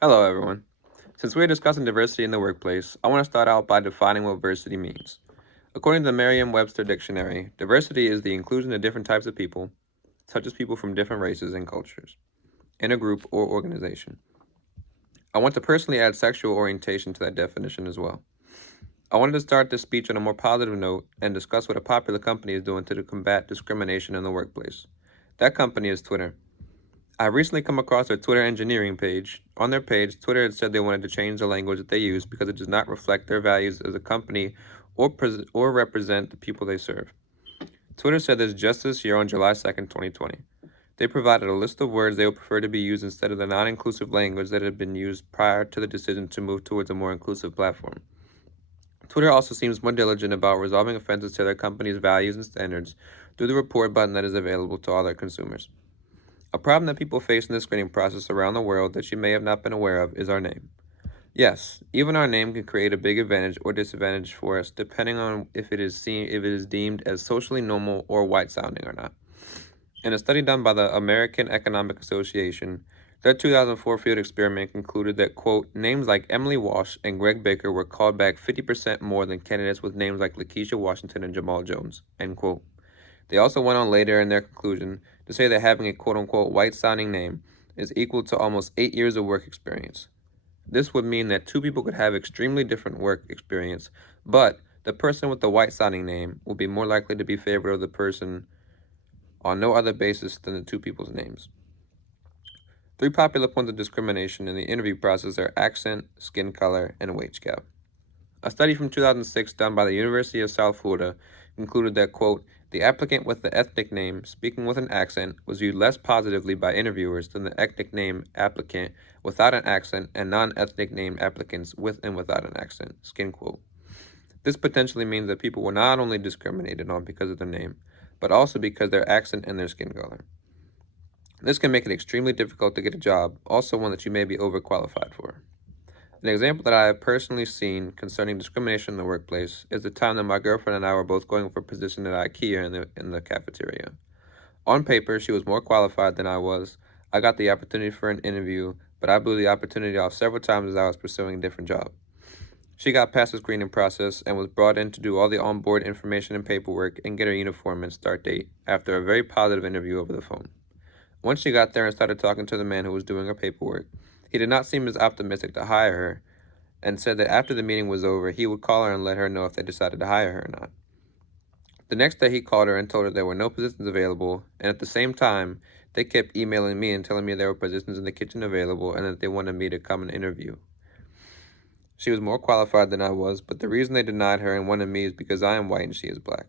Hello, everyone. Since we're discussing diversity in the workplace, I want to start out by defining what diversity means. According to the Merriam-Webster dictionary, diversity is the inclusion of different types of people, such as people from different races and cultures, in a group or organization. I want to personally add sexual orientation to that definition as well. I wanted to start this speech on a more positive note and discuss what a popular company is doing to combat discrimination in the workplace. That company is Twitter. I recently come across their Twitter engineering page. On their page, Twitter had said they wanted to change the language that they use because it does not reflect their values as a company or represent the people they serve. Twitter said this just this year on July 2nd, 2020. They provided a list of words they would prefer to be used instead of the non-inclusive language that had been used prior to the decision to move towards a more inclusive platform. Twitter also seems more diligent about resolving offenses to their company's values and standards through the report button that is available to all their consumers. A problem that people face in the screening process around the world that you may have not been aware of is our name. Yes, even our name can create a big advantage or disadvantage for us depending on if it is deemed as socially normal or white sounding or not. In a study done by the American Economic Association, their 2004 field experiment concluded that, quote, names like Emily Walsh and Greg Baker were called back 50% more than candidates with names like Lakeisha Washington and Jamal Jones, end quote. They also went on later in their conclusion to say that having a quote-unquote white-sounding name is equal to almost 8 years of work experience. This would mean that two people could have extremely different work experience, but the person with the white-sounding name will be more likely to be favored of the person on no other basis than the two people's names. Three popular points of discrimination in the interview process are accent, skin color, and wage gap. A study from 2006 done by the University of South Florida concluded that, quote, the applicant with the ethnic name speaking with an accent was viewed less positively by interviewers than the ethnic name applicant without an accent and non-ethnic name applicants with and without an accent, skin quote. This potentially means that people were not only discriminated on because of their name, but also because of their accent and their skin color. This can make it extremely difficult to get a job, also one that you may be overqualified for. An example that I have personally seen concerning discrimination in the workplace is the time that my girlfriend and I were both going for a position at IKEA in the cafeteria. On paper, she was more qualified than I was. I got the opportunity for an interview, but I blew the opportunity off several times as I was pursuing a different job. She got past the screening process and was brought in to do all the onboard information and paperwork and get her uniform and start date after a very positive interview over the phone. Once she got there and started talking to the man who was doing her paperwork, he did not seem as optimistic to hire her and said that after the meeting was over, he would call her and let her know if they decided to hire her or not. The next day, he called her and told her there were no positions available, and at the same time, they kept emailing me and telling me there were positions in the kitchen available and that they wanted me to come and interview. She was more qualified than I was, but the reason they denied her and wanted me is because I am white and she is black.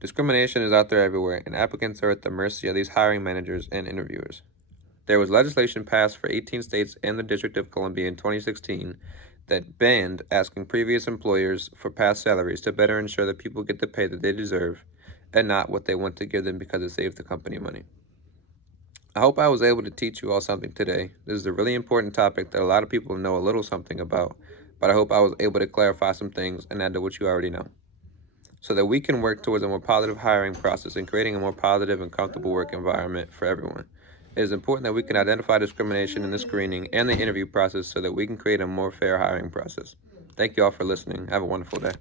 Discrimination is out there everywhere, and applicants are at the mercy of these hiring managers and interviewers. There was legislation passed for 18 states and the District of Columbia in 2016 that banned asking previous employers for past salaries to better ensure that people get the pay that they deserve and not what they want to give them because it saves the company money. I hope I was able to teach you all something today. This is a really important topic that a lot of people know a little something about, but I hope I was able to clarify some things and add to what you already know, so that we can work towards a more positive hiring process and creating a more positive and comfortable work environment for everyone. It is important that we can identify discrimination in the screening and the interview process so that we can create a more fair hiring process. Thank you all for listening. Have a wonderful day.